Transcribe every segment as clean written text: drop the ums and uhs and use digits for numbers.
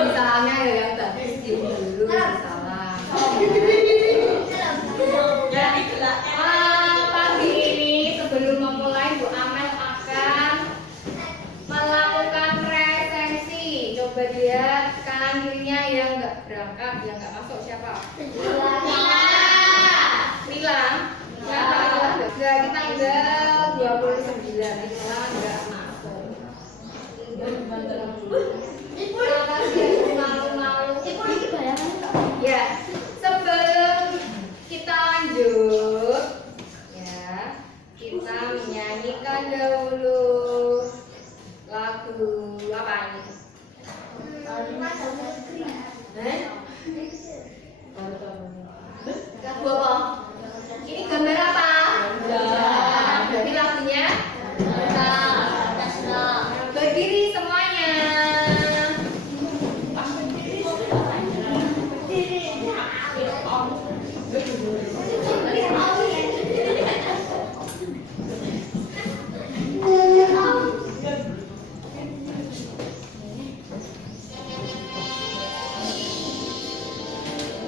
Misalnya ya yang tadi dulu salah. Pagi ini sebelum memulai Bu Amel akan melakukan presensi. Coba lihat kanan kirinya yang nggak berangkat, yang nggak masuk siapa? Milan. Nggak di tanggal 29. Milan nggak masuk. Ya, sebelum kita lanjut, ya kita menyanyikan dahulu lagu apa ini? Lagu apa? Ini gambar apa? Berarti lagunya berdiri semuanya.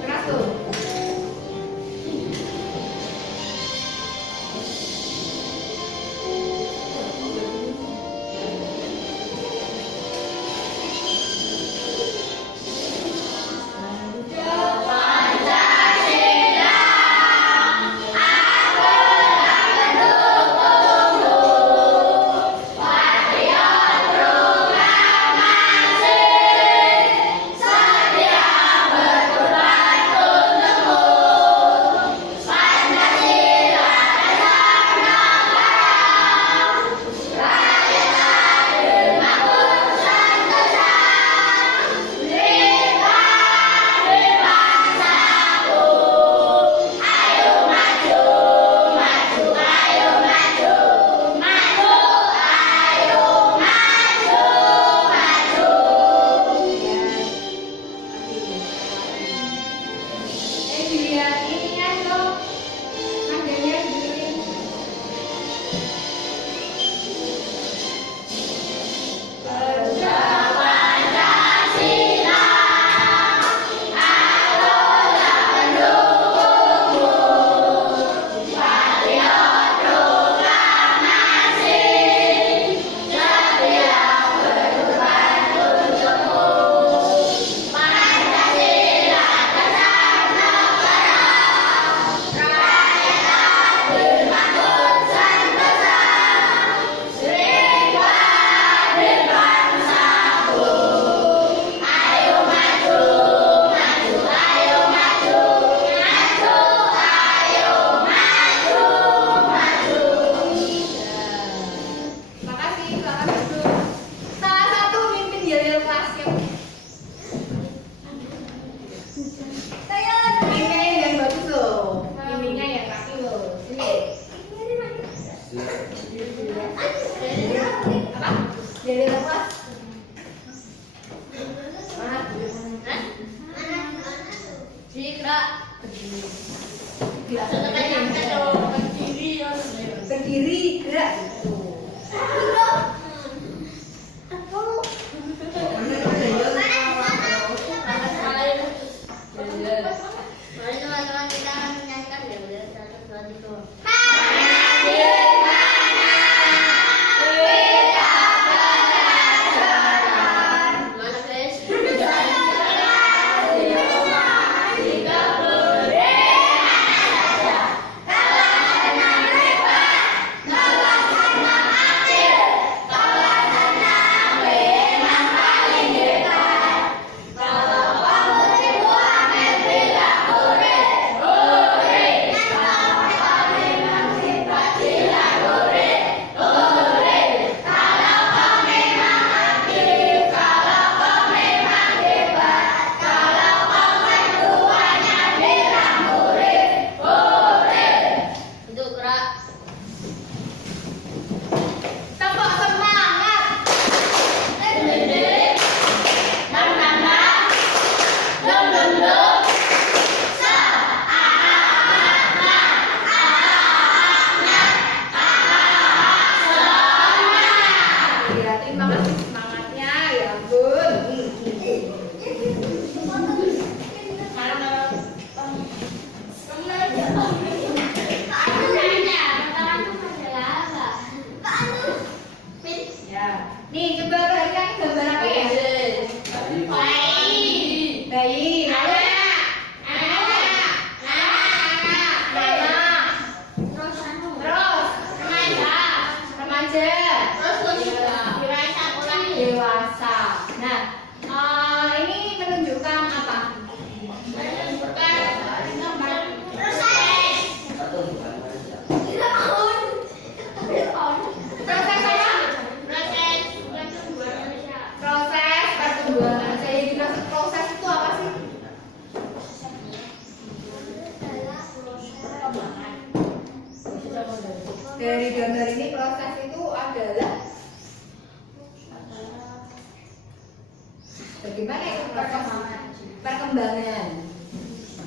Keras tuh. Dilihat ininya tuh, nadanya dengerin. Makasih, silakan duduk. Salah satu mimpin yel-yel kelas yang mimpinnya yang bagus loh. Mimpinnya yang rapi loh. Sini. Apa? Yel-yel kelas. Mana? Sini gerak. Berdiri, gerak. Dari gambar ini proses itu adalah bagaimana itu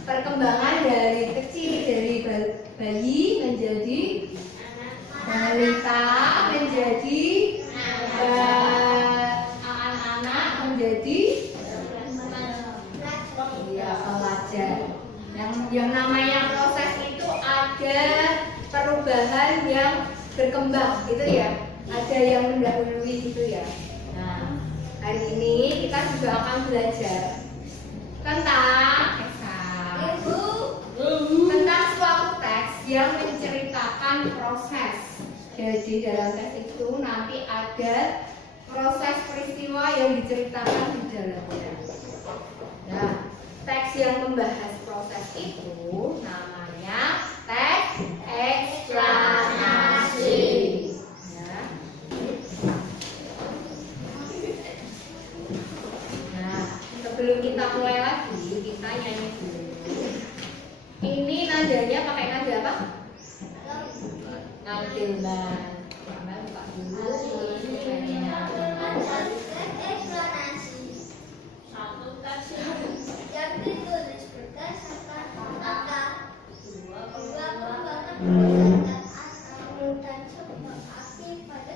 perkembangan dari kecil, dari bayi menjadi balita, menjadi anak-anak, menjadi pelajar. Yang namanya proses itu ada perubahan yang berkembang gitu ya, ada yang mendahului gitu ya. Nah, hari ini kita juga akan belajar tentang suatu teks yang menceritakan proses. Jadi dalam teks itu nanti ada proses peristiwa yang diceritakan di dalamnya. Nah, teks yang membahas proses itu namanya teks eksplanasi. Ya. Nah, sebelum kita mulai lagi, kita nyanyi dulu. Ini nadanya pakai nada apa? Nadilan. Mbak buka dulu. Yang ditulis berdasarkan kata dua pengembangan asal dan sebab akibat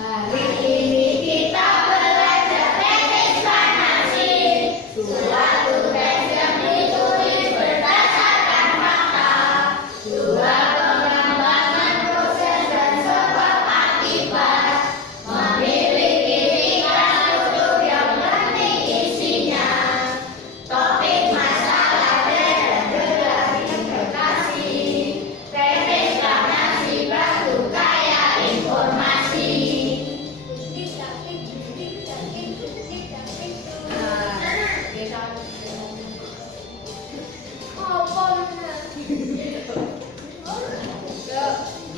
Hari ini kita belajar teks eksplanasi, suatu teks yang ditulis berdasarkan fakta, dua pengembangan proses dan sebab akibat, memiliki tiga struktur yang penting isinya, topik masalah dan gelar interpretasi, teks eksplanasi batu kaya informasi.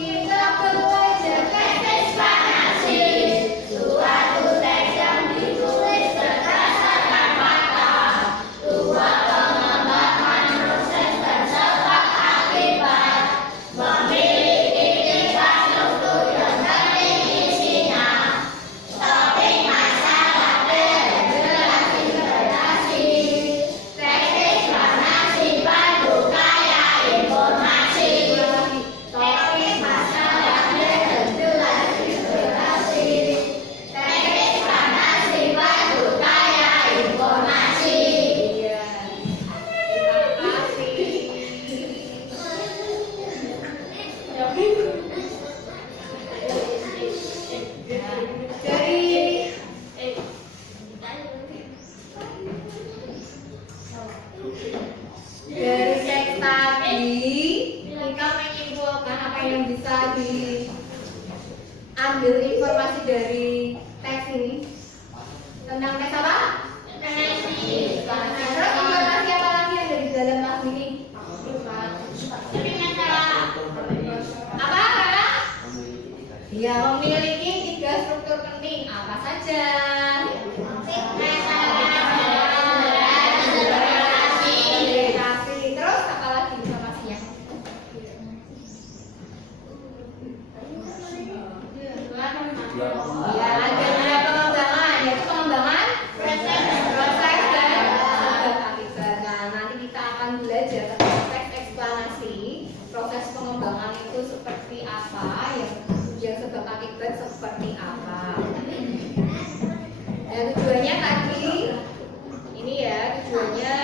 Kita belajar teks eksplanasi, suatu teks yang ditulis berdasarkan fakta, dua pengembangan proses dan sebab akibat, memiliki tiga struktur yang penting isinya, topik masalah dan gelar interpretasi, teks eksplanasi batu kaya informasi. Topik masalah dan gelar interpretasi, teks eksplanasi batu kaya informasi. Iya, terima kasih. Dari teks tadi kita menyimpulkan apa yang bisa diambil informasi dari teks ini tentang teks apa? Eksplanasi. Terus informasi apa lagi yang dari dalam lagu ini? Apa? Ya, memiliki tiga struktur penting. Apa saja? Terus apa lagi informasinya? Ya, ada dua pengembangan, yaitu pengembangan proses dan sebab akibat. Nah, nanti kita akan belajar tentang teks eksplanasi, proses pengembangan itu seperti apa, yang sebab akibat seperti apa. Dan tujuannya tadi, ini ya tujuannya.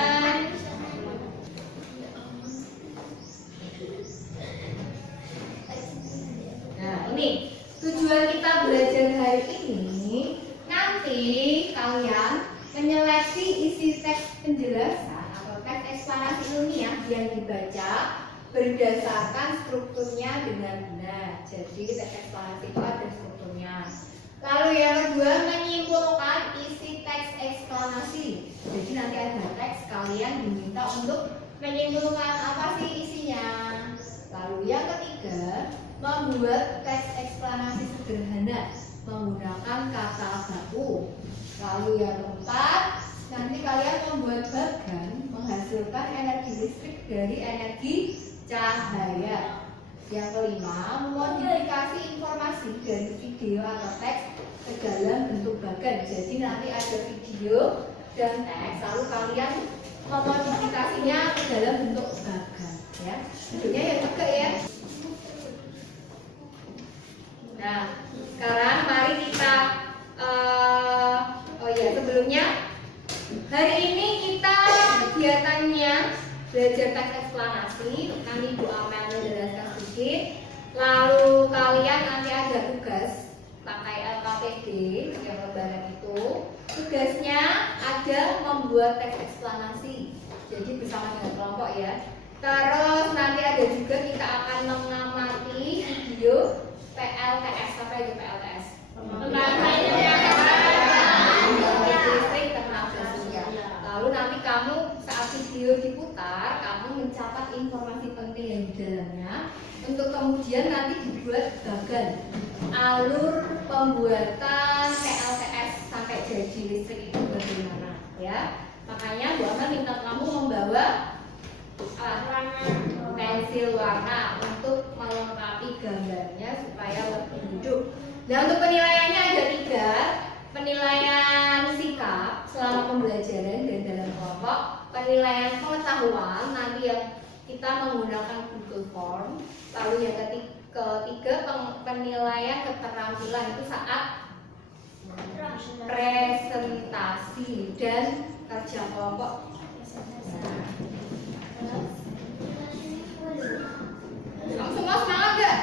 Nah, ini tujuan kita belajar hari ini. Nanti kalian menyeleksi isi teks penjelasan atau teks eksplanasi ilmiah yang dibaca berdasarkan strukturnya benar-benar. Jadi teks eksplanasi itu ada strukturnya. Lalu yang kedua, menyimpulkan isi teks eksplanasi. Jadi nanti ada teks, kalian diminta untuk menyimpulkan apa sih isinya. Lalu yang ketiga, membuat teks eksplanasi sederhana menggunakan kata baku. Lalu yang keempat, nanti kalian membuat bagan menghasilkan energi listrik dari energi cahaya. Yang kelima, memodifikasi informasi dari video atau teks ke dalam bentuk bagan. Jadi nanti ada video dan teks, lalu kalian memodifikasinya ke dalam bentuk bagan. Ya, bentuknya ya tegak ya. Nah, sekarang mari kita sebelumnya hari ini kita kegiatannya belajar teks eksplanasi. Nanti Bu Amel menjelaskan sedikit. Lalu kalian nanti ada tugas pakai LKPD yang lebaran itu. Tugasnya ada membuat teks eksplanasi. Jadi bersama dengan kelompok ya. Terus nanti ada juga kita akan mengamati video PLTS. Apa itu PLTS? Lalu nanti kamu saat video diputar, kamu mencatat informasi penting yang di dalamnya untuk kemudian nanti dibuat bagan alur pembuatan PLTS sampai jadi listrik itu bagaimana ya. Makanya Bu Amel minta kamu membawa pensil warna untuk melengkapi gambarnya supaya lebih hidup. Nah, untuk penilaiannya ada 3. Penilaian sikap selama pembelajaran dan dalam kelompok, penilaian pengetahuan nanti yang kita menggunakan Google Form. Lalu yang ketiga penilaian keterampilan itu saat presentasi dan kerja kelompok. Kamu semua semangat gak?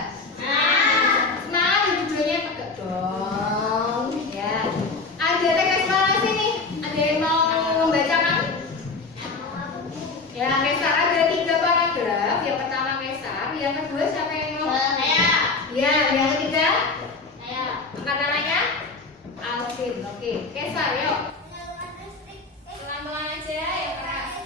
Semangat, judulnya tegak dong ya. Ada teks eksplanasi nih. Ada yang mau membacakan? Ya, Kesar ada 3 paragraf. Yang pertama Kesar, yang kedua siapa yang mau? Saya. Ya, yang ketiga? Saya. Angkat tangannya? Alvin. Oke, Kesar yuk. Pelan-pelan aja ya, keras.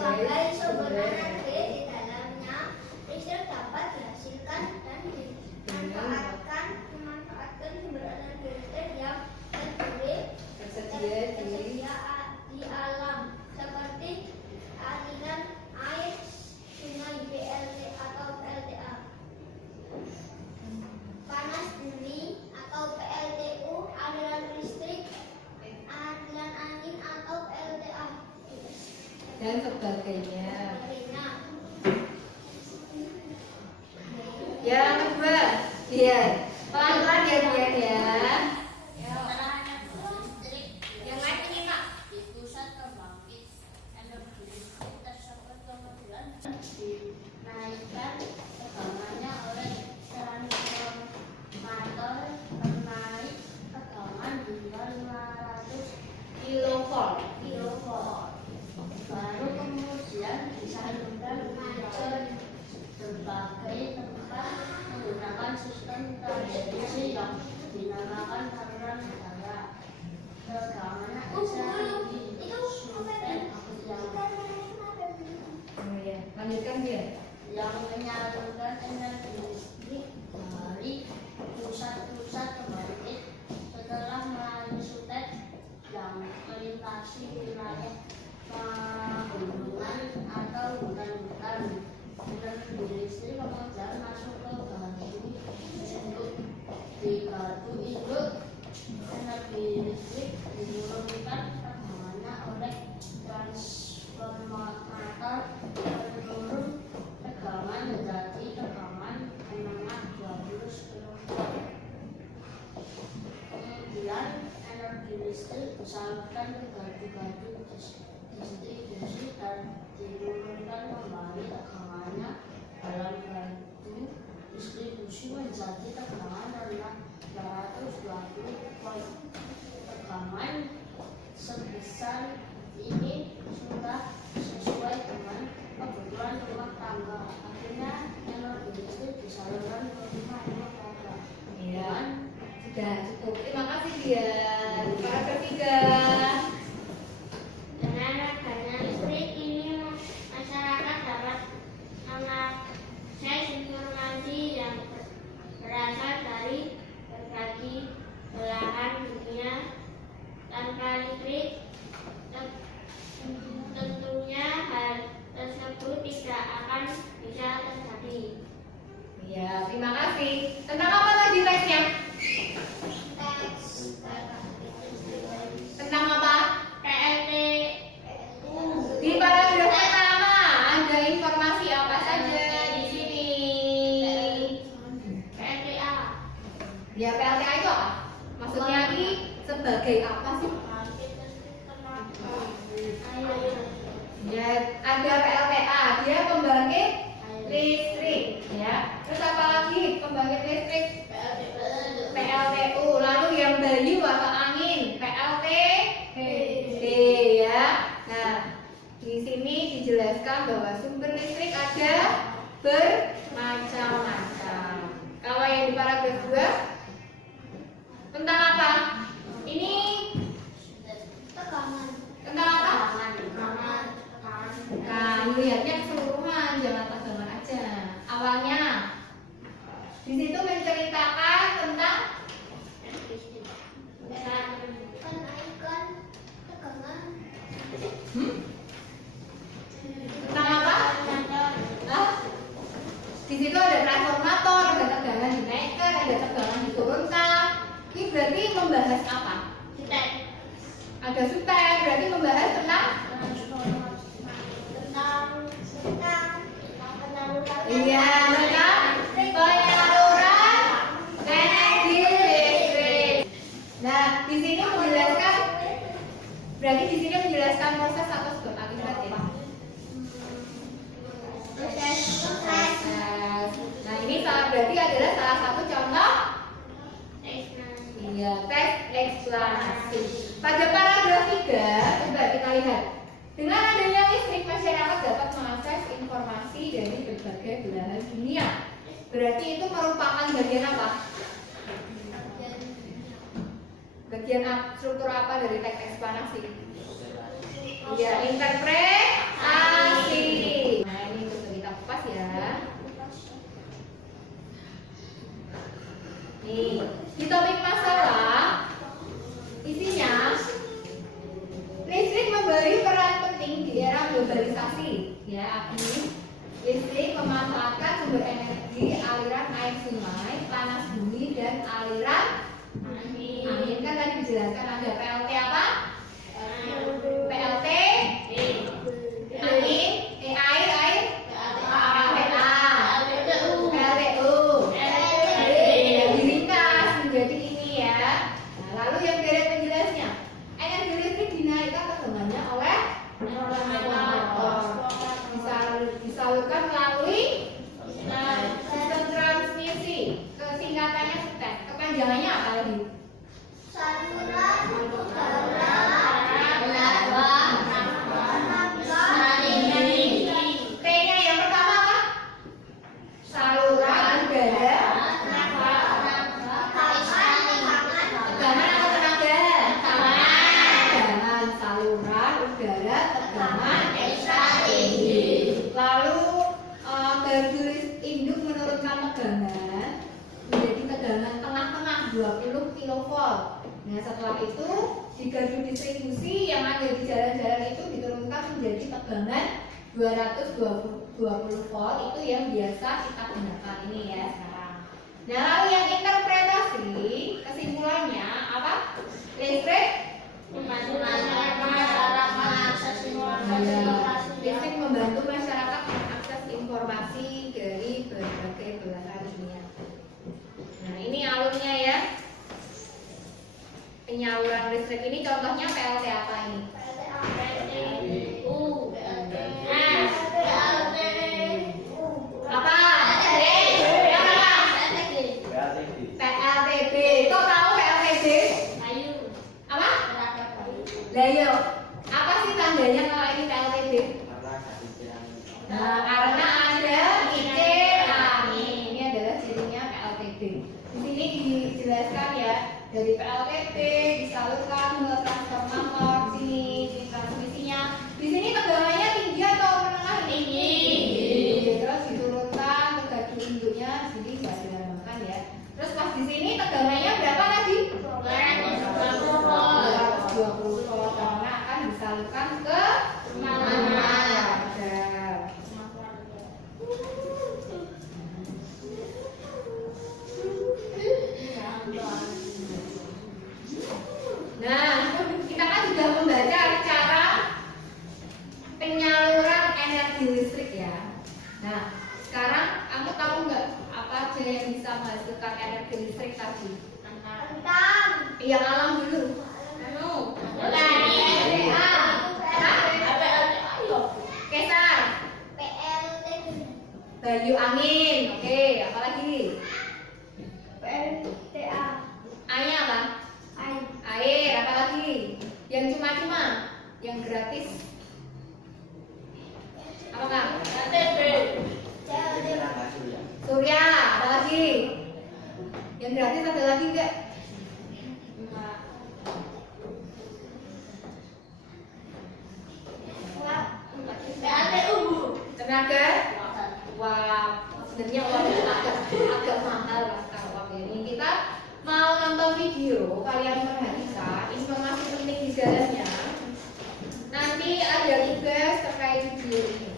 Sebagai sumber energi di dalamnya, listrik dapat dihasilkan dan memanfaatkan sumber energi listrik yang tersedia di alam, seperti aliran air, sungai, BLT atau PLTA, panas bumi atau PLTU, aliran listrik, aliran angin atau PLTA dan sebagainya. Yang kedua, Dian. Pelan-pelan ya Dian ya. Yang lain menyimak. Di pusat pembangkit energi listrik tersebut kemudian dinaikkan tegangannya oleh transformator menaik tegangan hingga 500 kilovolt. baru kemudian disalurkan ke berbagai tempat menggunakan sistem transmisi yang dinamakan saluran udara. Tegangannya bisa disuntik Lanjutkan dia. yang menyalurkan energi listrik dari pusat-pusat pembangkit setelah melalui sutet yang melintasi wilayah pegunungan atau hutan-hutan. Energi listrik kemudian masuk ke gardu induk. Di gardu induk, energi listrik diturunkan tegangannya oleh transformator menurun tegangan menjadi tegangan menengah 20 kV. Kemudian aliran energi listrik disalurkan ke gardu-gardu distribusi dan diturunkan kembali tegangannya dalam gardu distribusi menjadi tegangan rendah 220 volt. Tegangan sebesar ini sudah sesuai dengan kebutuhan rumah tangga. Akhirnya energi listrik disalurkan ke rumah tangga. Iya. Sudah cukup. Terima kasih dia. Para ketiga. Dengan adanya listrik ini, masyarakat dapat mengakses informasi yang berasal dari berbagai belahan dunia. Tanpa listrik, tentunya hal tersebut tidak akan bisa terjadi. Iya, terima kasih. Tentang apa tadi teksnya? Tentang apa? PLTU. Di paragraf pertama ada informasi apa saja di sini? PLTA. Ya, PLTA itu apa? Maksudnya ini sebagai apa sih? Ya, ada PLTA, dia pembangkit listrik, ya. Terus apa lagi? Pembangkit listrik PLTU. Lalu yang bayu atau angin PLTD, ya. Nah, di sini dijelaskan bahwa sumber listrik ada bermacam-macam. Kalau yang di paragraf 2 tentang apa? Ini Tegangan. tentang apa? Nah, lihatnya keseluruhan, jangan tegangan aja. Awalnya di situ menceritakan tentang Kenaikan tegangan. tentang apa? Hah? Di situ ada transformator, ada tegangan dinaikkan, ada tegangan diturunkan. Ini berarti membahas apa? Ada sutek, berarti membahas tentang iya, tentang penyaluran energi listrik. Nah, di sini menjelaskan, berarti di sini menjelaskan proses atau sebab akibat ya. Proses. Nah, ini berarti adalah salah satu contoh. Iya, tes eksplanasi. Pada paragraf 3, coba kita lihat. Dengan adanya listrik, masyarakat dapat mengakses informasi dari berbagai belahan dunia. Berarti itu merupakan bagian apa? Bagian struktur apa dari teks eksplanasi? Ya, interpretasi. Nah, ini coba kita kupas ya. Nih, di topik masalah isinya listrik memberi peran penting di era globalisasi. Ya, ini listrik memanfaatkan sumber energi aliran air sungai, panas bumi, dan aliran angin. Kan tadi dijelaskan ada PLT apa? PLT angin, air, PLTA, PLTU. Diringkas menjadi ini ya. Nah, lalu yang dari penjelasnya, energi listrik dinaikkan tegangannya oleh disalurkan melalui sistem transmisi. Kesingkatannya STEP. Kepanjangannya apa lagi? Saluran udara. T-nya yang pertama apa? Saluran udara. Tegangan atau tenaga? Tegangan. Saluran udara, tegangan lalu gardu induk menurunkan tegangan menjadi tegangan tengah-tengah 20 kV. Nah, setelah itu di gardu distribusi yang ada di jalan-jalan itu diturunkan menjadi tegangan 220 volt, itu yang biasa kita gunakan ini ya sekarang. Nah, lalu yang interpretasi, kesimpulannya apa? Listrik listrik membantu masyarakat mengakses informasi dari berbagai belahan dunia. Nah, ini alurnya ya. penyaluran listrik ini contohnya PLT apa ini? Apa? PLTB. Kok tahu PLTB? Apa? Lah iya. Apa sih tandanya kalau ini PLTB? Nah, karena ada titik angin. Ini adalah cirinya PLTB. Di sini dijelaskan ya, dari PLTB disalurkan ke transformator sini transmisinya. Di sini tegangannya tinggi atau menengah? Tinggi. Terus diturunkan ke gardu induknya, di sini nggak dinamakan ya. Terus pas di sini tegangannya berapa tadi? 220 volt karena akan disalurkan ke mana? Nah, kita kan sudah membaca cara penyaluran energi listrik ya. Nah, sekarang kamu tahu nggak apa aja yang bisa menghasilkan energi listrik tadi? Iya, alam dulu. Kesar. Bayu angin. Oke, apa lagi? A-nya apa? Air. Apa lagi? Yang cuma-cuma, yang gratis. Apa kak? Surya. Apa lagi? Yang gratis ada lagi enggak? Tenaga. Wah, sebenarnya agak mahal mas kalau ini. Kita mau nonton video, kalian perhatikan informasi penting di dalamnya. Nanti ada tugas terkait video ini.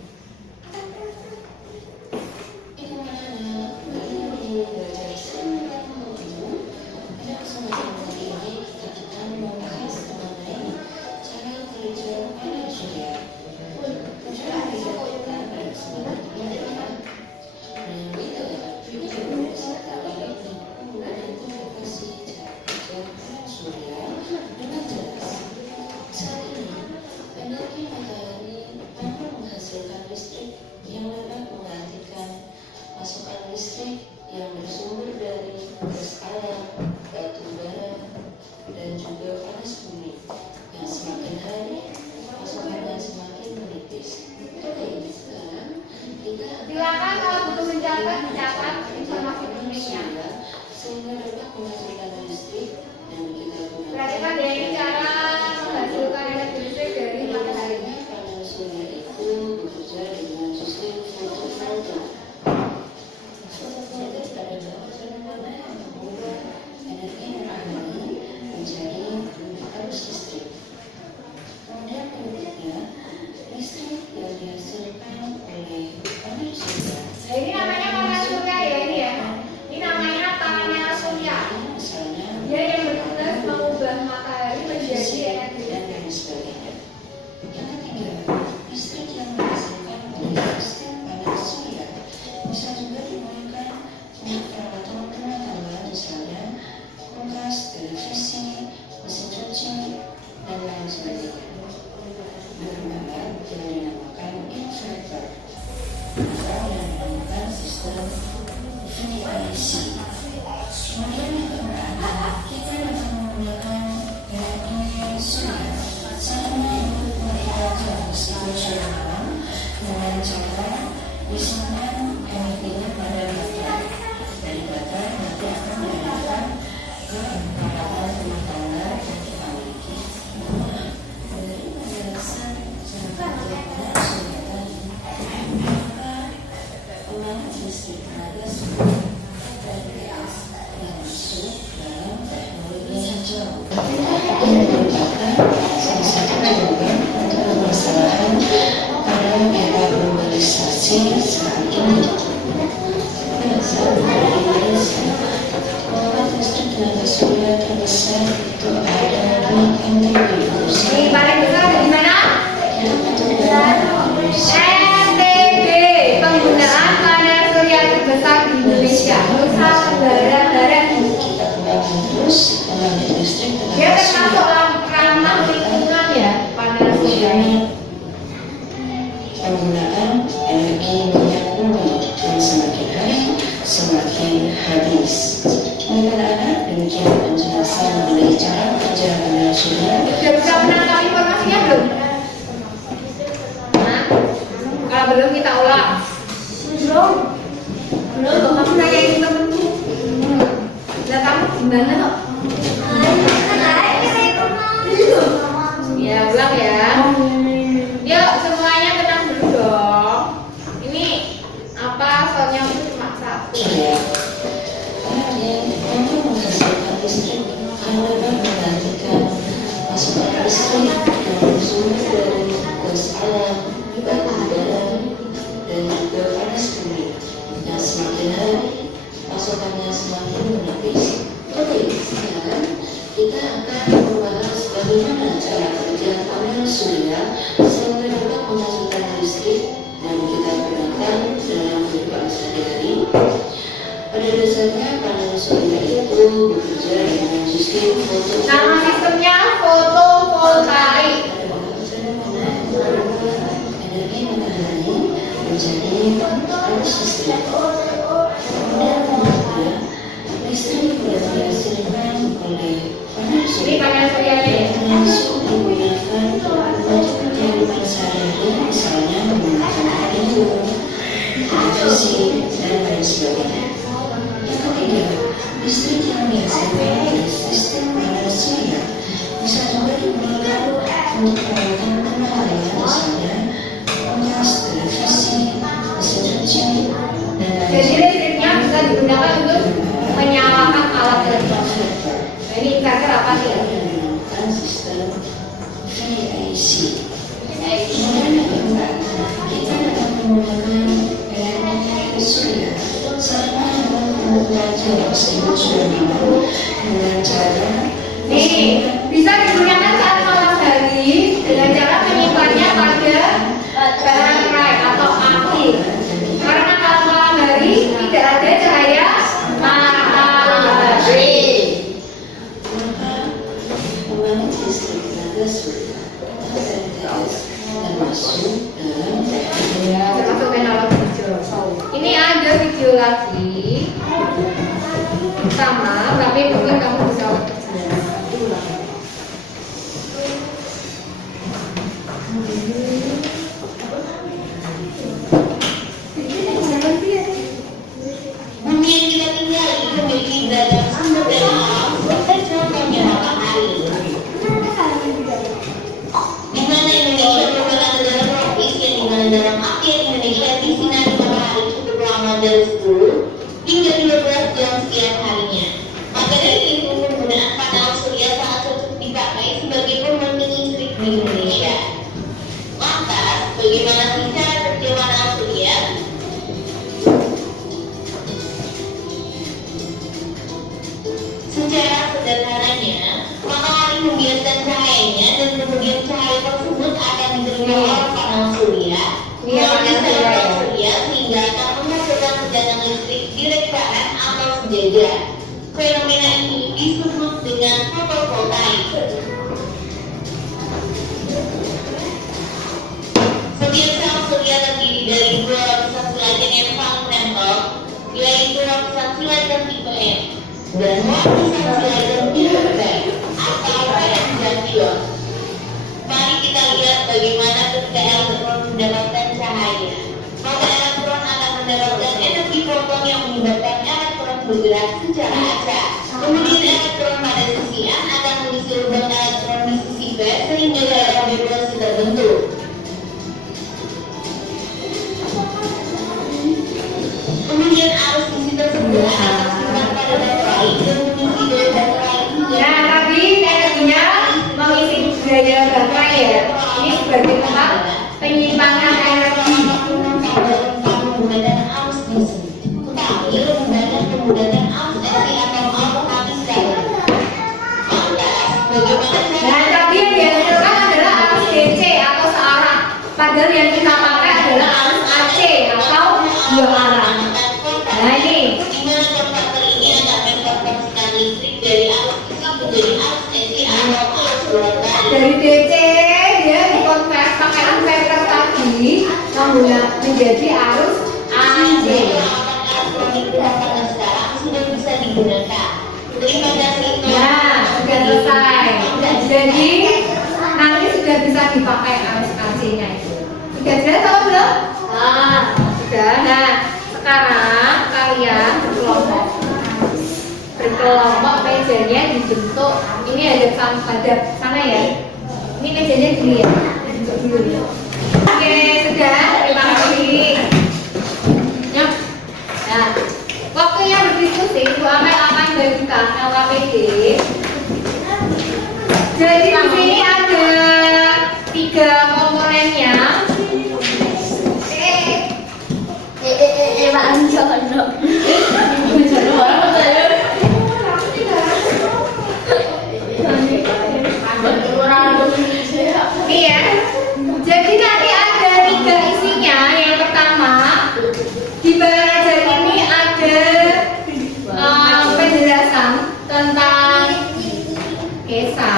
Silakan kalau butuh mencatat, dicatat informasi pentingnya. Perhatikan dari cara menghasilkan energi listrik dari matahari. Nah, ini namanya panel surya ya ini ya. Ini namanya panel surya. Dia yang bertugas mengubah matahari menjadi energi listrik. Yang ketiga, listrik yang dihasilkan dari sistem panel surya bisa juga digunakan untuk peralatan rumah tangga, misalnya kulkas, televisi, mesin cuci, dan lain sebagainya. Berbeda yang dinamakan inverter atau yang dinamakan sistem VIC. Kemudian yang keempat, kita dapat menggunakan energi surya sama untuk memperoleh nasional dengan cara disimpan energinya pada baterai. Dari baterai nanti akan dialihkan ke peralatan rumah tangga yang kita miliki. Dari penjelasan cara kerja surya tadi, maka penggunaan listrik tenaga surya yang masuk dalam teknologi yang jauh. Ini merupakan salah satu jawaban untuk permasalahan pada era globalisasi saat ini. Pada saat di Indonesia, penggunaan listrik tenaga surya terbesar itu ada di NTB. Ini paling besar di mana? NTB. Penggunaan panel surya terbesar di Indonesia, Nusa Tenggara Barat. Kita kembangkan terus penggunaan listrik tenaga Dia surya. Sudah bisa menangkap informasinya belum? Nah, kalau belum kita ulang. Belum, kamu nanyain temenmu. Nah, kamu gimana kok? Ya, ulang ya. Yuk, semuanya tenang dulu dong. Ini apa? Soalnya itu cuma satu. Kemudian untuk menghasilkan listrik dapat menggantikan pasokan listrik yang bersumber dari gas alam, batu bara, dan juga panas bumi. Yang semakin hari pasokannya semakin menipis. Oke, sekarang kita akan membahas bagaimana cara kerja panel surya sehingga dapat menghasilkan listrik dan kita gunakan dalam kehidupan sehari-hari. Pada dasarnya panel surya itu bekerja dengan sistem Nama sistemnya fotovoltaik. energi matahari menjadi arus listrik. Kemudian kedua, listrik yang dihasilkan oleh panel Ini surya panel surya ini. langsung digunakan untuk kehidupan sehari-hari, misalnya menggunakan radio, televisi, dan lain sebagainya. Yang ketiga, listrik yang dihasilkan dari sistem panel surya bisa juga digunakan untuk perawatan rumah tangga, misalnya kulkas, televisi, mesin cuci, dan lain Jadi sebagainya. listriknya bisa digunakan untuk menyalakan alat elektronik. Nah, ini kira-kira apa sih? Menggunakan sistem VIC. Kemudian yang keempat, kita dapat menggunakan energi surya serta menggunakan jarak sinar surya dengan cara Nih, bisa digunakan saat malam hari dengan cara menyimpannya pada baterai atau aki. Karena kalau malam hari tidak ada cahaya matahari. maka pembangkit listrik tenaga surya (PLTS) termasuk dalam Ya, termasuk teknologi hijau. Ini ada video lagi sama, tapi mungkin kamu bisa lebih jelas. Bumi yang kita tinggali memiliki beragam sumber daya alam, contohnya matahari. Di mana Indonesia merupakan negara tropis yang di mana dalam akhir Indonesia disinari matahari cukup lama dari 10 hingga 12 jam setiap harinya. Maka dari itu penggunaan panel surya sangat cocok dipakai sebagai pembangkit listrik di Indonesia. Lantas, bagaimana sih cara kerja panel surya? Secara sederhananya, matahari membiaskan cahayanya dan kemudian cahaya tersebut akan diterima oleh panel surya melalui sel surya sehingga akan menghasilkan tegangan listrik direct current atau sejajar. Fenomena ini disebut dengan fotovoltaik. Setiap sel surya terdiri dari dua lapisan silakan yang saling menempel, yaitu lapisan silakan tipe N dan lapisan silakan tipe P atau PN dan ion. Mari kita lihat bagaimana ketika elektron mendapatkan cahaya. Maka elektron akan mendapatkan energi proton yang menyebabkan elektron bergerak secara acak. Kemudian elektron pada sisi A akan mengisi lubang elektron di sisi P sehingga daerah vibrasi terbentuk. Kemudian arus isi tersebut akan tersimpan pada baterai dan mengisi daya baterai hingga Nah, tadi energinya mengisi daya baterai ya. Ini sebagai tempat penyimpanan energi. menggunakan arus DC. Tetapi lebih banyak menggunakan arus AC atau alternatif current. Lantas, bagaimana Nah, cara tadi yang dihasilkan adalah arus DC atau searah. Padahal yang kita pakai adalah arus AC atau dua arah. Nah, ini di mana konverter ini akan mengkonversikan listrik dari arus DC menjadi arus AC atau arus bolak-balik. dari DC dia dikonvert pakai inverter tadi menjadi arus AC. Elektronik zaman sekarang sudah bisa digunakan. Terima kasih. Nah, sudah selesai. Jadi dipakai AC-nya itu. Sudah jelas apa belum? Sudah. Nah, sekarang kalian berkelompok mejanya dibentuk. Ini ada sana ya. Ini mejanya dulu ya. Dibentuk dulu ya. Oke, sudah. Terima kasih. Yuk. Nah, waktunya berdiskusi. Bu Amel akan bagikan LKPD. Jadi di sini ada 3 komponennya. Pak Anjono. Nih ya. Jadi nanti ada 3 isinya. Yang pertama di belajar ini ada penjelasan tentang desa.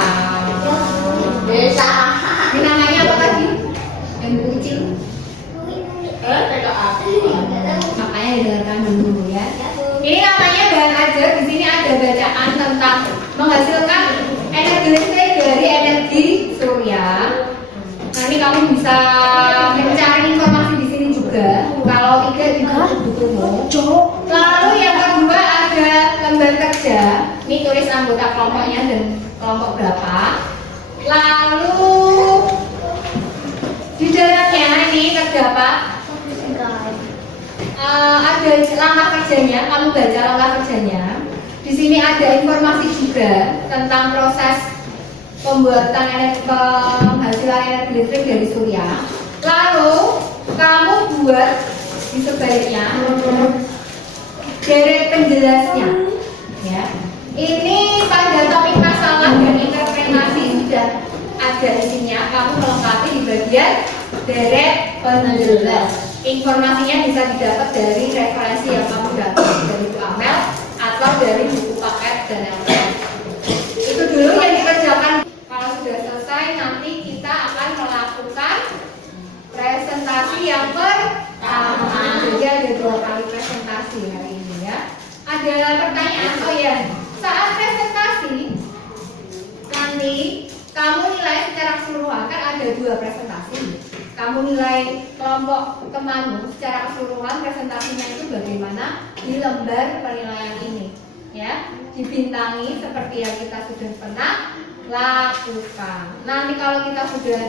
Ini namanya apa tadi? Yang kecil. Makanya didengarkan dulu ya. Ini namanya bahan ajar. Di sini ada bacaan tentang menghasilkan energi listrik dari energi surya. Nanti kamu bisa mencari informasi di sini juga. Kalau tidak di bukumu. Lalu yang kedua ada lembar kerja. Ini tulis anggota kelompoknya dan kelompok berapa. Lalu di dalamnya ini terdapat ada langkah kerjanya. Kamu baca langkah kerjanya. Di sini ada informasi juga tentang proses pembuatan penghasilan energi listrik dari surya. Lalu kamu buat di sebaliknya deret penjelasnya. Ya. Ini pada topik masalah dan interpretasi sudah ada isinya. Kamu melengkapi di bagian deret penjelas. Informasinya bisa didapat dari referensi yang kamu dapat dari Bu Amel atau dari buku paket dan lain-lain. Itu dulu yang dikerjakan. Kalau sudah selesai, nanti kita akan melakukan presentasi yang pertama. Jadi ada 2 kali presentasi hari ini ya. Ada pertanyaan, oh ya, saat presentasi nanti kamu nilai secara keseluruhan, kan ada 2 presentasi. Kamu nilai kelompok temanmu secara keseluruhan presentasinya itu bagaimana di lembar penilaian ini, ya, dibintangi seperti yang kita sudah pernah lakukan. Nanti kalau kita sudah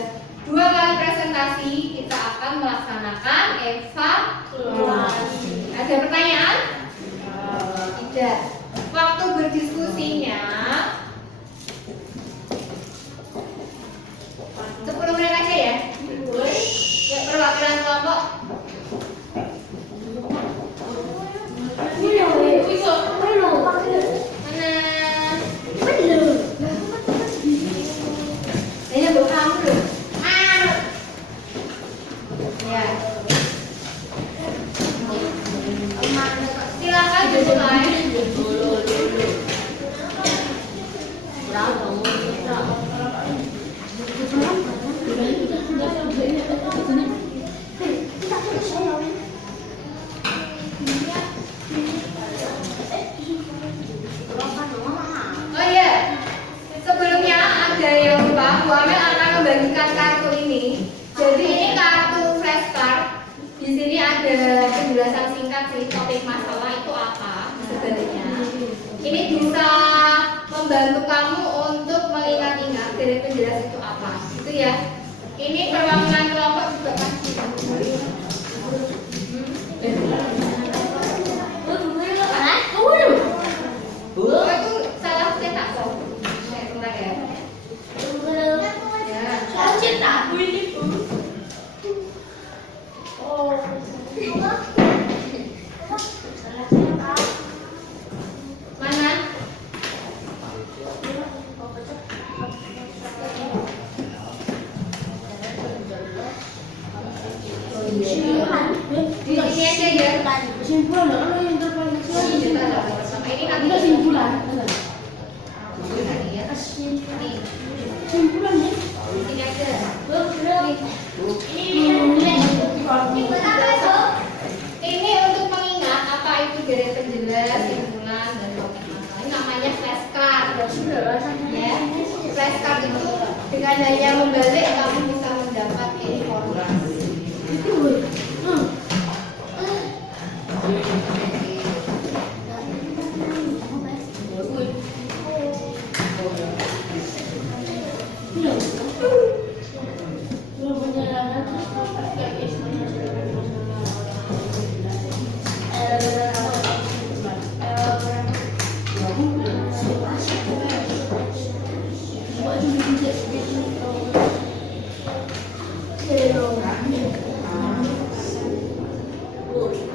2 kali presentasi, kita akan melaksanakan evaluasi. Ada pertanyaan? Tidak. Waktu berdiskusinya 10 menit aja ya. Ya, perwakilan kelompok. Mana? Ini bukan kamu dulu. Ya. Silakan dimulai. Oh iya, sebelumnya ada yang lupa, Bu Amel akan membagikan kartu ini. Jadi ini kartu flashcard. Di sini ada penjelasan singkat sih topik masalah itu apa sebenarnya. Ini bisa membantu kamu untuk mengingat-ingat dari penjelasan itu apa. Itu ya. Ini perwakilan kelompok juga pasti. Oh, itu salah cetak kok. Sebentar ya. Mana? Di sini aja ya. Kesimpulan ada interpretasi. Ini nanti kesimpulan. Nih, Kesimpulan ya. di sini aja. Ini untuk mengingat apa itu dari penjelas, simpulan, dan topik masalah. Ini namanya flashcard. Ya, flashcard itu dengan hanya membalik kamu bisa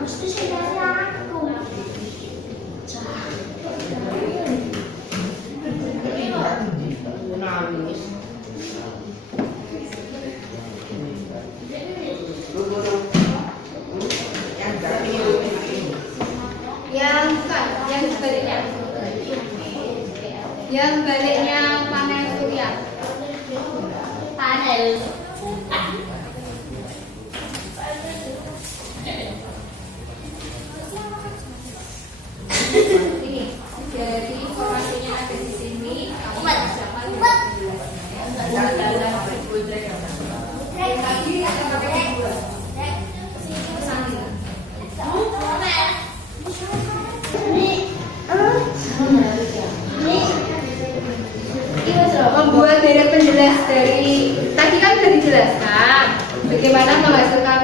Pasti saudara aku. Yang bukan, yang sebaliknya. Yang baliknya panel surya. Panel. Ini, jadi informasinya ada di sini. Kamu bisa hafal. Tadi ada pakai dua. Sandi. Membuat deret penjelas dari tadi kan sudah dijelaskan bagaimana menghasilkan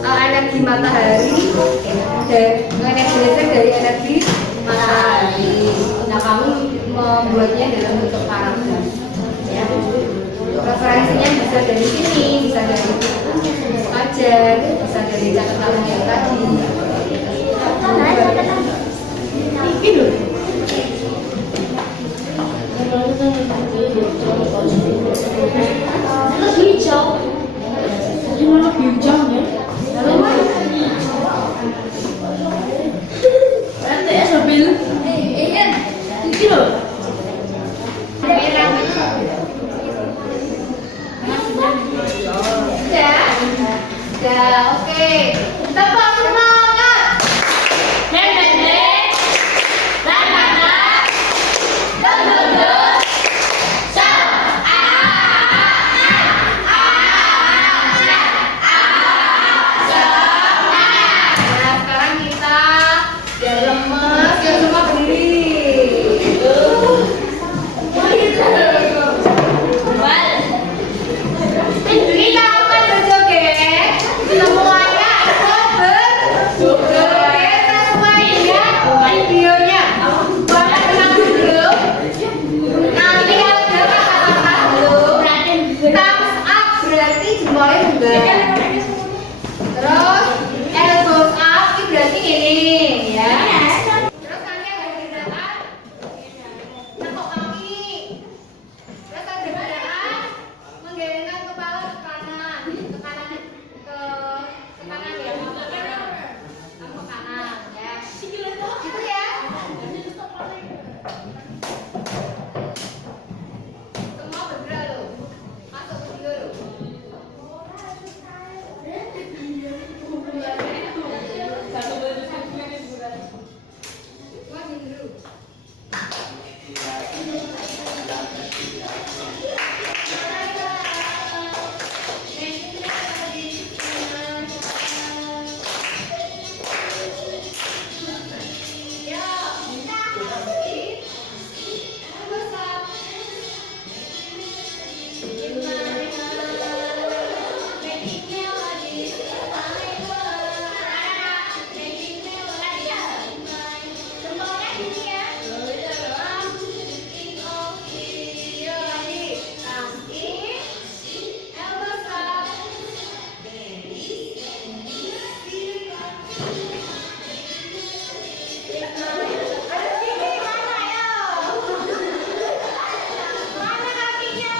energi matahari dan energi listrik dari energi matahari. Nah, kamu membuatnya dalam bentuk paragraf. Ya. Referensinya bisa dari sini, bisa dari kajian, bisa dari catatan yang tadi. Ini Hijau. Di mana hijau ya? Nanti ya sambil ini loh. Sudah, oke. Tepuk semangat. Nah, sekarang kita biar lemes, ya semua berdiri. Kita akan berjoget. Semuanya ikut berjoget sesuai dengan videonya. Bapak tenang dulu. Nanti ada kata-kata dulu. Thumbs up berarti jempolnya menggerak. Terus elbows up ini berarti ini ya. Terus nanti ada gerakan nekuk kaki. Terus ada gerakan menggelengkan kepala ke kanan ya, ke kanan ya, kamu ke kanan ya. Gitu ya. Semua bergerak loh. Masuk video loh. Semua dulu. Mana kakinya?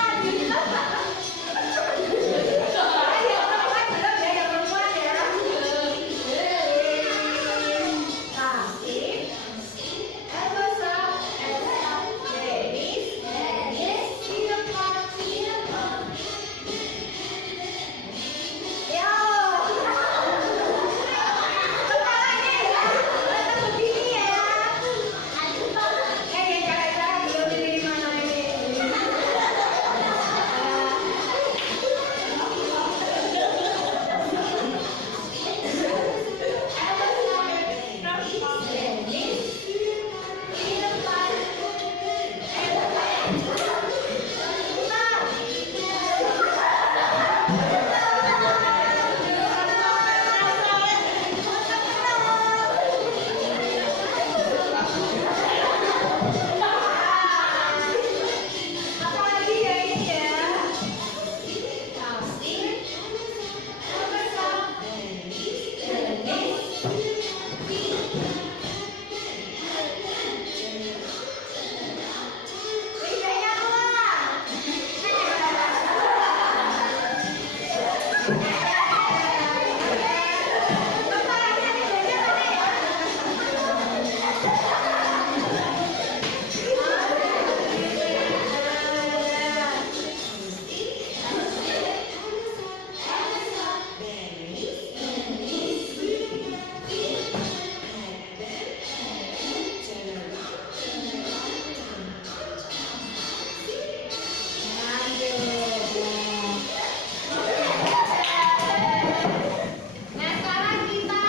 Nah sekarang kita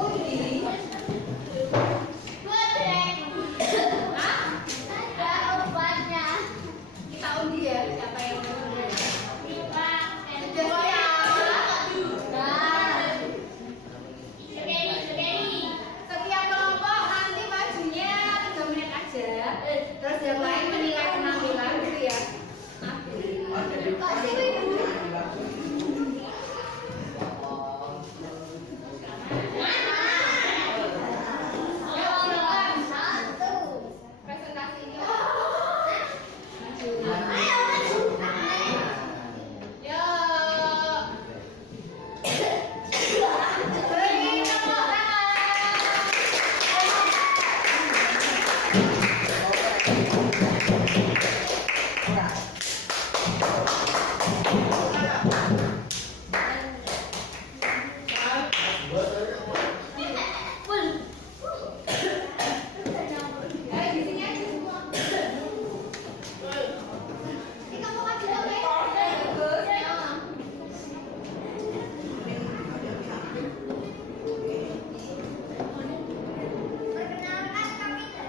undi. Hah? Ada obatnya. Kita undi ya, siapa yang menang? Lima. Coba ya. Nah, Sederi. setiap kelompok nanti majunya 3 menit aja. Terus yang lain menilai penampilan gitu ya. Kok sih ini? Presentasinya. Yuk. Beri tepuk tangan. Ayo di sini aja semua. Ini kamu maju lagi. Bagus. Ya.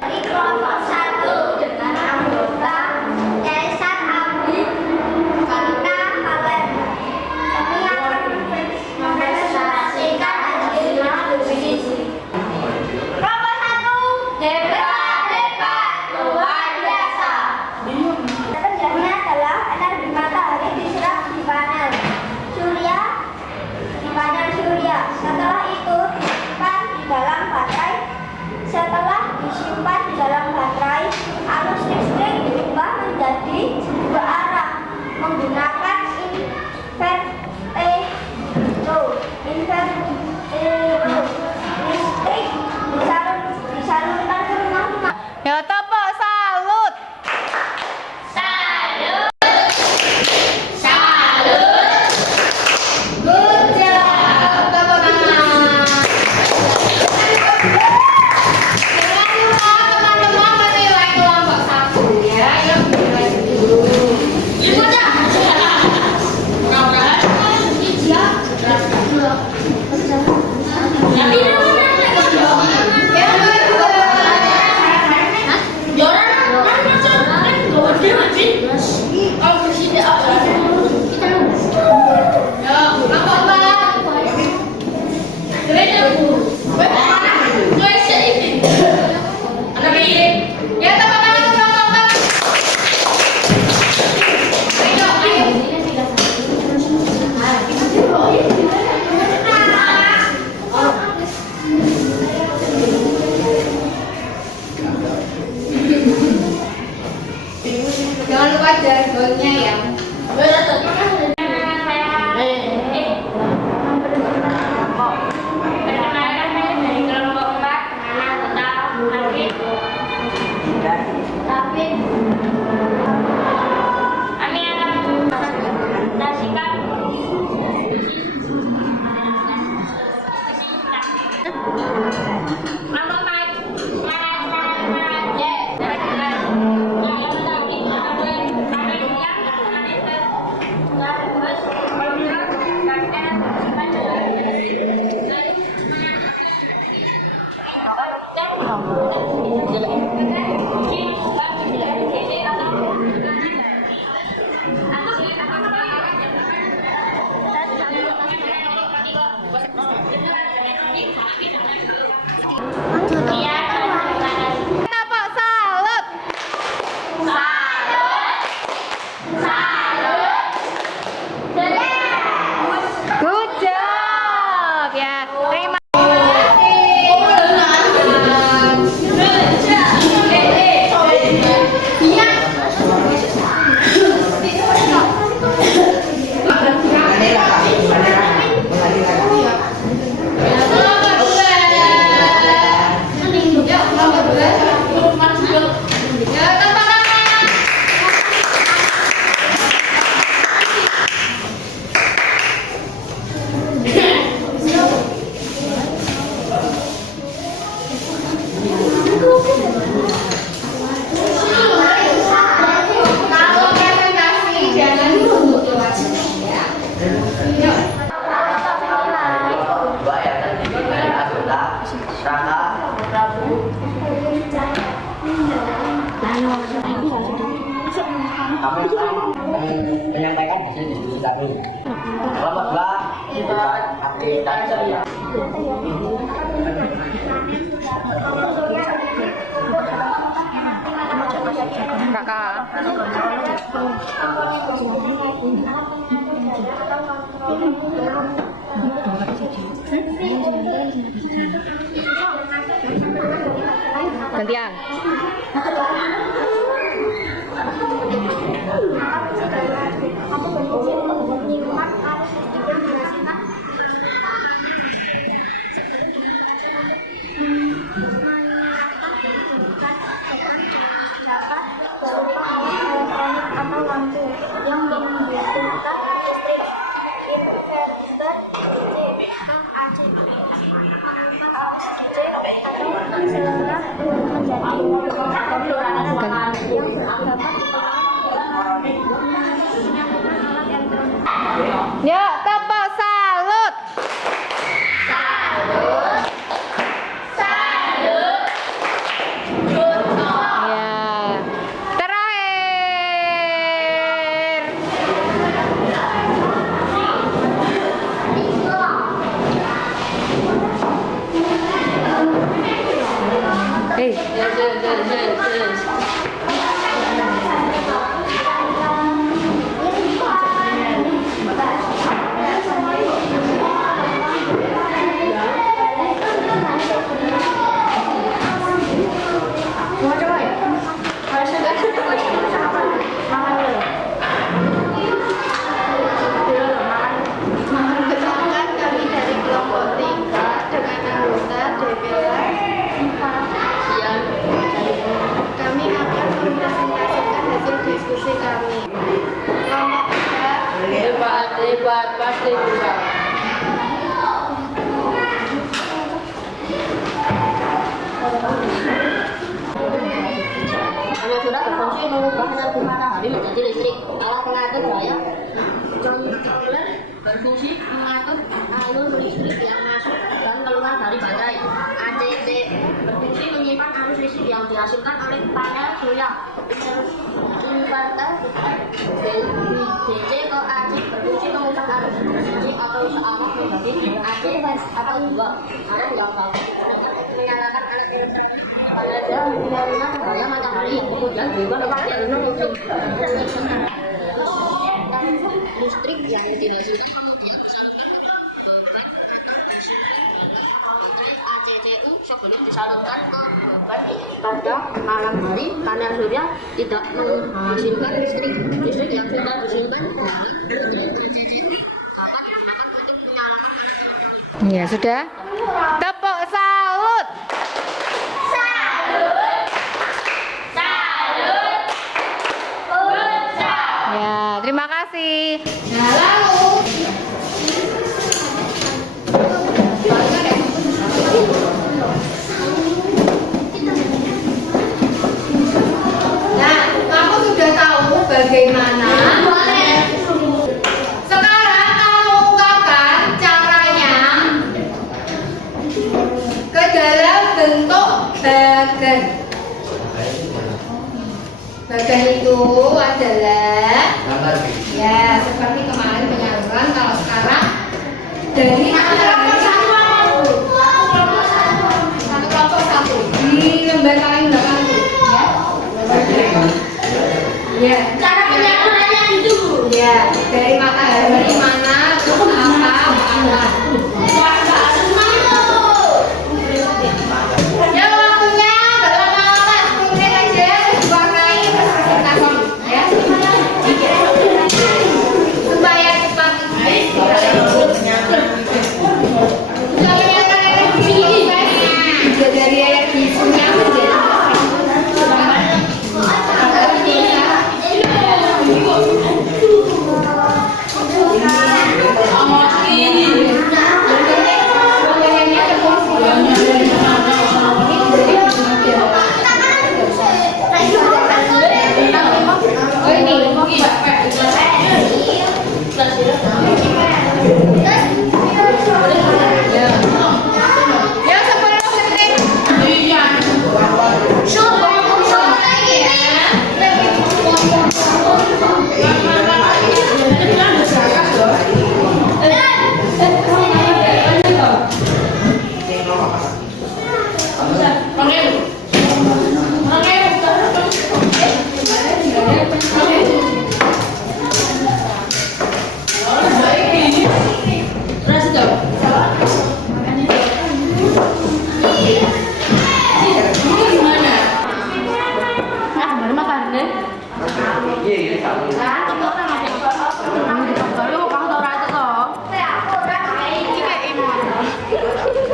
Di kelompok 1 dengan anggota Yayasan Abdi Karina Kalen. Kami akan mempresentasikan hasilnya definisi. Kelompok 1 hebat luar biasa. Kerjanya adalah energi matahari diserap di panel surya. Setelah itu disimpan di dalam baterai. Setelah disimpan di dalam baterai, arus listrik diubah menjadi berarah menggunakan inverter. Listrik disalurkan ke rumah-rumah. Ya tepuk salut. Good job. Tepuk tangan. Jangan lupa teman-teman menilai kelompok 1 ya. Yuk menilai dulu. Ya tepuk tangan untuk kelompok 4. Ayo, ayo. Jangan lupa jargonnya ya. Perkenalkan saya dari kelompok 4 dengan anggota David. Kami akan mempresentasikan kelompok kami akan menyampaikan hasil diskusi kami. Selamatlah kita aktifkan saya. Kakak. Gantian. Atau lampu yang membutuhkan listrik inverter cek AC atau selera menjadi komponen yang dapat Yuk, tepuk salut. Ya. Terakhir. Perkenalkan kami dari kelompok 3 dengan anggota DPR. Kami akan mempresentasikan hasil diskusi kami. Kelompok 3 Hebat, pasti bisa. Anak sudah berfungsi mengubah energi matahari menjadi listrik. Alat pengatur daya controller berfungsi mengatur alur listrik yang masuk dan keluar dari baterai. ACC berfungsi menyimpan arus listrik yang dihasilkan oleh panel surya. Inverter DC ke AC berfungsi mengubah arus DC atau searah menjadi AC atau 2 arah yang bagus. Menyalakan alat listrik pada menerima cahaya matahari yang kemudian berubah menjadi energi listrik yang dihasilkan kemudian disalurkan ke beban atau baterai ACCU sebelum disalurkan ke beban. Pada malam hari panel surya tidak menghasilkan listrik yang sudah disimpan di baterai ACCU dapat digunakan untuk menyalakan mesin. Ya sudah. Tepuk salut. Ya, terima kasih. Nah, lalu nah, kamu sudah tahu bagaimana. Sekarang kamu ungkapkan caranya ke dalam bentuk bagan. Bagan itu adalah ya seperti kemarin penyaluran. Kalau sekarang dari satu kelompok satu di lembar paling belakang itu ya. Cara penyalurannya itu ya dari matahari mana terus apa. Ya waktunya nggak lama-lama 10 menit aja diwarnai presentasi ya supaya cepat. Dari energi surya menjadi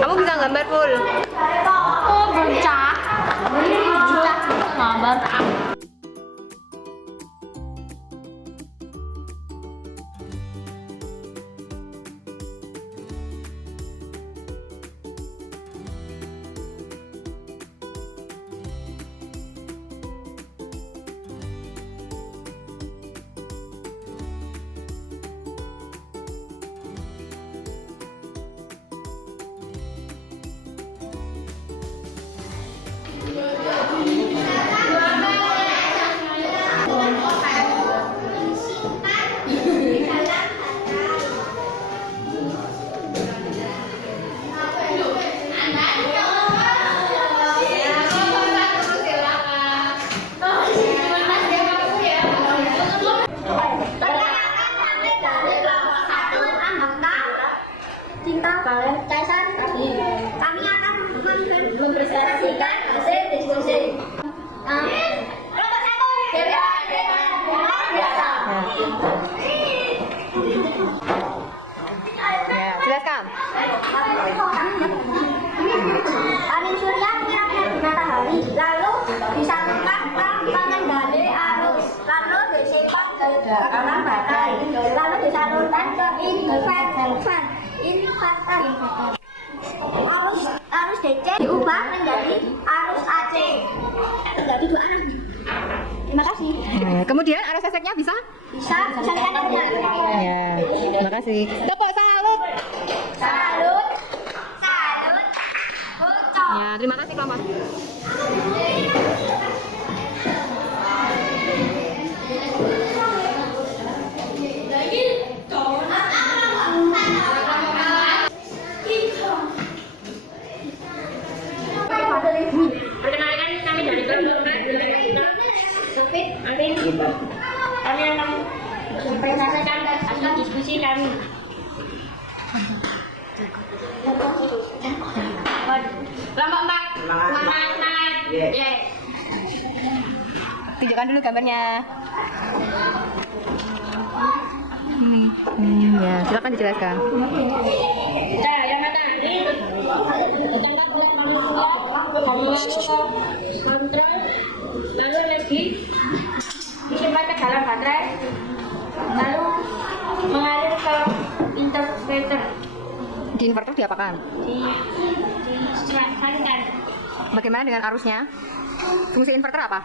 Kamu bisa gambar full. Oh, bencak. Gambar. Cinta Kaisar kami akan mempresentasikan hasil diskusi. Kelompok 1 dengan luar biasa. Ya, jelaskan. Angin surya menyiramkan di matahari, lalu disalurkan ke pengendali arus, lalu disimpan ke dalam baterai, lalu disalurkan ke inverter. Arus DC diubah menjadi arus AC. Menjadi 2 arus. Terima kasih. Kemudian arus listriknya bisa? Bisa dikatakan. Ya, terima kasih. Tepuk salut. Salut. Salut. Ucap. Ya, terima kasih kelompok. Perkenalkan kami dari kelompok kami akan mempresentasikan hasil diskusi kami. Kelompok 4 semangat. Tunjukkan dulu gambarnya. Ya, silakan dijelaskan. Cahaya matahari kontrol, lalu energi disimpan ke dalam baterai, lalu mengalir ke interpreter, Di inverter diapakan? disalurkan. Bagaimana dengan arusnya? Fungsi inverter apa?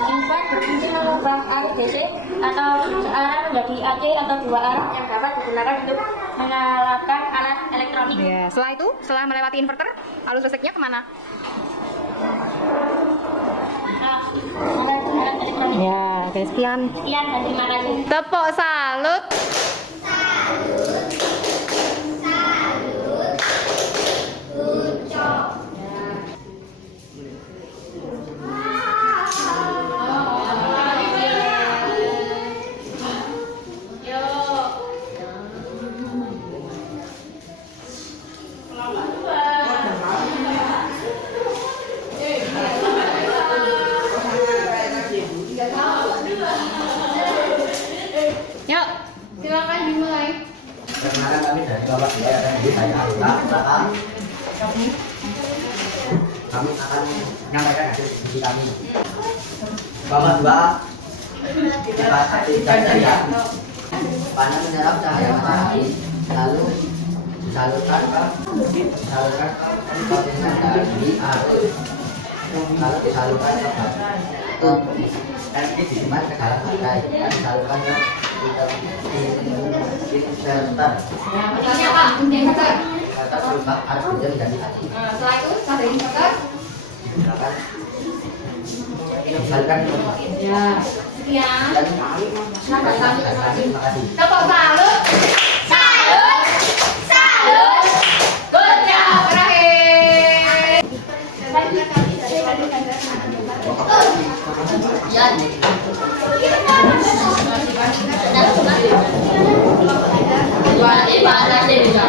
Inverter berfungsi mengubah arus DC atau searah menjadi AC atau 2 arah yang dapat digunakan untuk menyalakan alat elektronik. Ya, setelah itu, setelah melewati inverter, arus listriknya kemana? Alat elektronik. Ya, oke, sekian. Sekian dan terima kasih. Tepuk salut. Yuk, silakan dimulai. Perkenalkan kami dari kelompok 2 dan jadi saya Aruna. Kami akan menyampaikan hasil diskusi kami. Kelompok 2 kita aktifkan saja. Panel menyerap cahaya matahari, lalu disalurkan ke potensial dari arus, lalu disalurkan ke energi disimpan ke dalam baterai, disalurkan ke kesehatan. Nah, pentingnya apa? Indikator. Kata perubahan harus menjadi hati. Nah, setelah itu pada indikator. Silakan. Misalkan Ya. Sekian. dan Terima kasih. terima kasih. Tepuk salut. Salut. Salut. Good job. Berakhir. Ya. Ini bahasa Indonesia.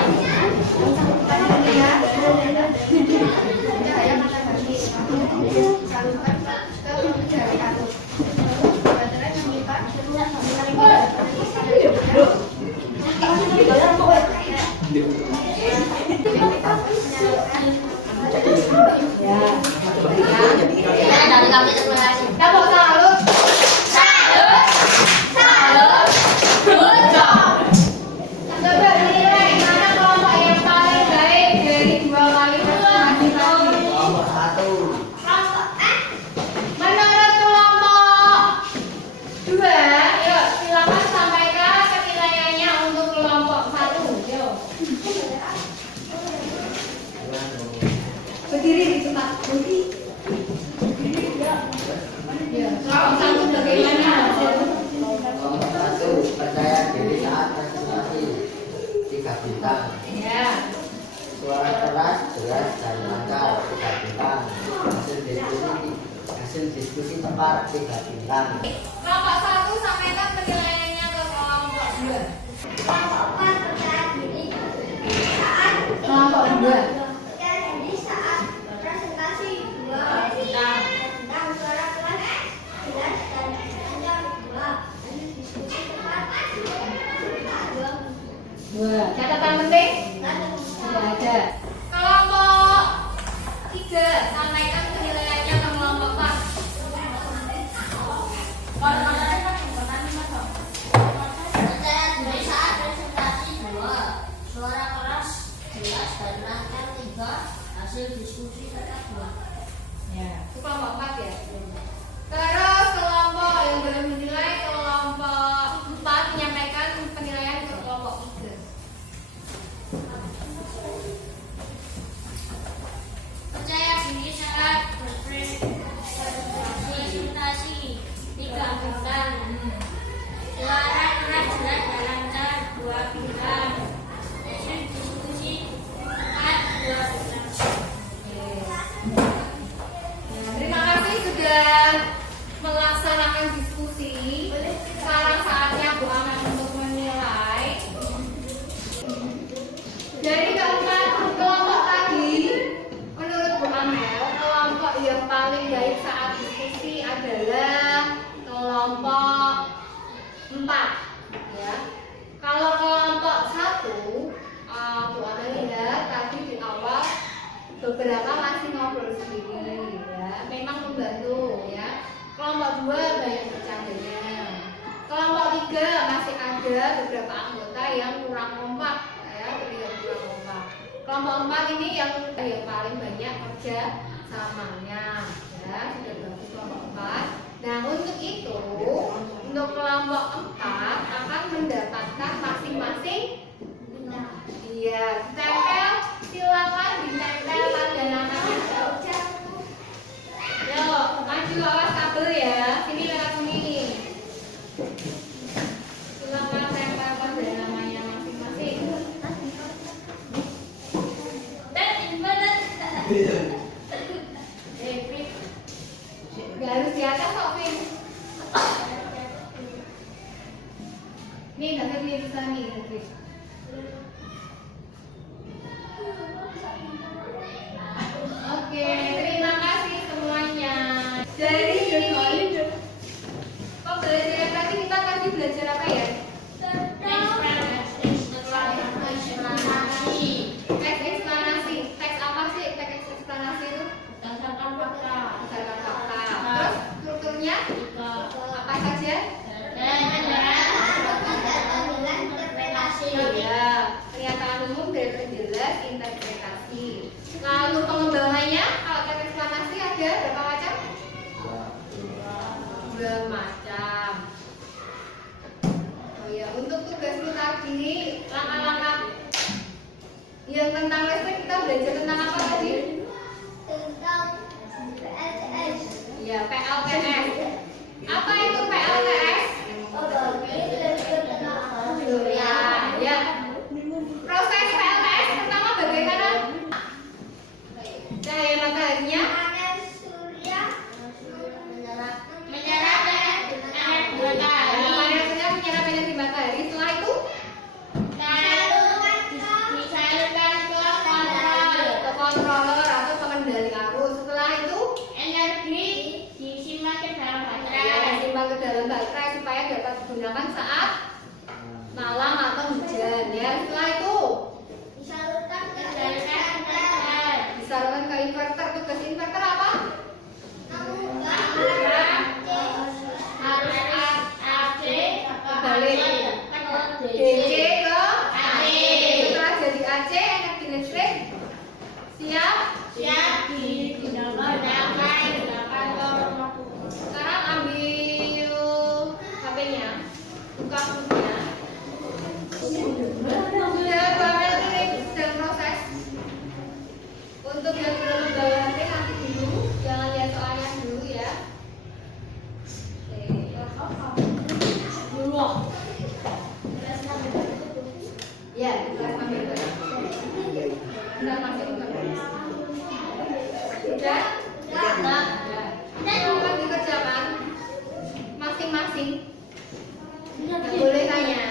Ya, dari kami terima kasih. Tepuk salut. Salut. Salut. Good job. Coba dinilai mana kelompok yang paling baik dari 2 kali presentasi tadi. Nomor 1. Menurut kelompok 2, yuk silakan sampaikan penilaiannya untuk kelompok 1. Yuk. Berdiri di tempat. Berdiri. Ya, kelompok 1 bagaimana? Nomor 1 percaya diri saat presentasi 3 bintang. Ya. Suara keras, jelas dan lancar 3 bintang. Hasil diskusi tepat 3 bintang. Kelompok 1 sampaikan penilaiannya ke kelompok 2. Kelompok 4 percaya diri saat Kelompok 2. percaya diri saat presentasi 2 Bintang. tentang suara keras, jelas dan lancar 2. Diskusi tepat 2. Catatan penting? Tidak ada. Kelompok 3 sampaikan penilaiannya ke kelompok 4. Percaya diri saat presentasi 2. Suara keras, jelas dan lancar 3. Hasil diskusi tetap 2. Ya, itu kelompok 4 ya. Terus kelompok yang boleh menilai kelompok 4 menyampaikan penilaian ke kelompok 3. Percaya diri saat presentasi 3 bintang. Suara keras, jelas dan lancar 2 bintang. Hasil diskusi tetap 2 bintang. Nah, terima kasih sudah melaksanakan diskusi. Sekarang saatnya Bu Amel untuk menilai. Dari keempat kelompok tadi, menurut Bu Amel, kelompok yang paling baik saat diskusi adalah kelompok 4. Ya. Kalau kelompok 1, Bu Amel lihat tadi di awal beberapa masih ngobrol sendiri, ya. Memang membantu, ya. Kelompok 2 banyak bercandanya. Kelompok 3 masih ada beberapa anggota yang kurang kompak, ya, terlihat kurang kompak. Kelompok 4 ini yang paling banyak kerja samanya, ya. Sudah bagus kelompok 4. Nah, untuk itu, untuk kelompok 4 akan mendapatkan masing-masing. Iya, ditempel, silakan ditempel pada namanya. Yuk, maju awas kabel ya. Sini lewat sini. Silakan tempel pada namanya masing-masing. Pip. Gak harus di atas kok, Pip. Nih, David nih bisa nih, David. Oke, terima kasih semuanya. Dari kok belajar tadi kita belajar apa ya? Teks eksplanasi. Teks apa sih? Teks eksplanasi itu? Berdasarkan fakta. Berdasarkan fakta. Terus strukturnya apa saja? Ya, pernyataan umum dari penjelas interpretasi. Lalu pengembangannya, kalau teks eksplanasi ada berapa macam? 2 macam. Oh tadi langkah-langkah yang tentang listrik kita belajar tentang apa tadi? Tentang PLTS. Ya, PLTS. Apa itu PLTS? Ya, ya. Proses PLTS pertama bagaimana? Cahaya mataharinya Panas surya menyerap energi matahari. Setelah itu disalurkan ke controller atau pengendali arus. Setelah itu disimpan ke dalam baterai supaya dapat digunakan saat malam atau hujan. Ya, setelah itu disalurkan ke disalurkan ke inverter. Tugas inverter apa? DC ke AC. Setelah jadi AC, energi listrik siap sekarang ambil HP-nya, buka bukunya. Sudah Bamel ini sedang proses. Untuk yang belum membawa HP nanti dulu, jangan lihat soalnya dulu ya. Ya, di kelas ambil. Sudah masih bukan. Sudah? Sudah. Akan dikerjakan masing-masing. Nggak boleh tanya.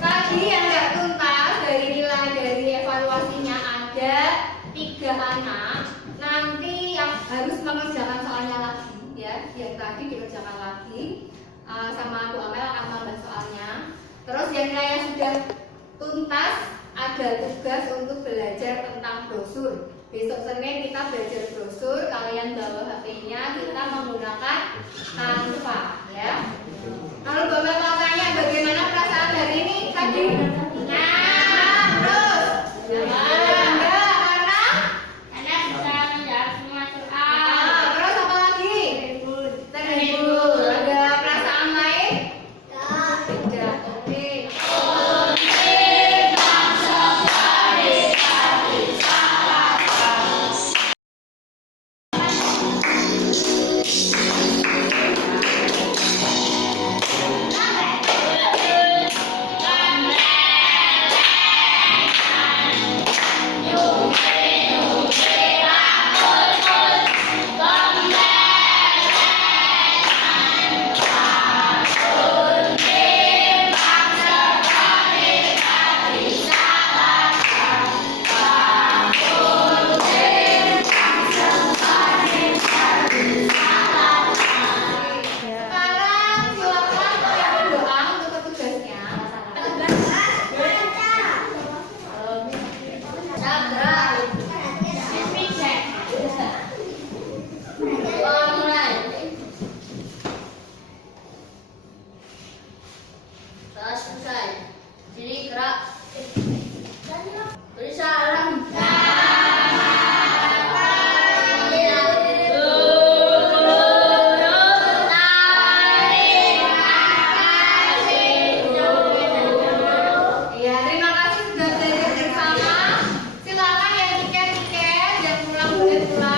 Tadi yang nggak tuntas dari nilai dari evaluasinya ada 3 anak. Nanti yang harus mengerjakan soalnya lagi, ya. Yang tadi dikerjakan lagi sama Bu Amel akan menambah soalnya. Terus yang nilainya sudah tuntas ada tugas untuk belajar tentang brosur. Besok Senin kita belajar brosur. Kalian bawa HP-nya, kita menggunakan Canva, ya. Lalu Bu Amel mau tanya bagaimana perasaan hari ini tadi? Terus terus apa lagi? Terhibur. Ada perasaan lain? Tidak. Oke. Sekarang silakan kalian berdoa untuk tugasnya. Jadi gerak. Beri salam. Ya, terima kasih sudah belajar bersama. Silakan yang tiket dan pulang boleh pulang.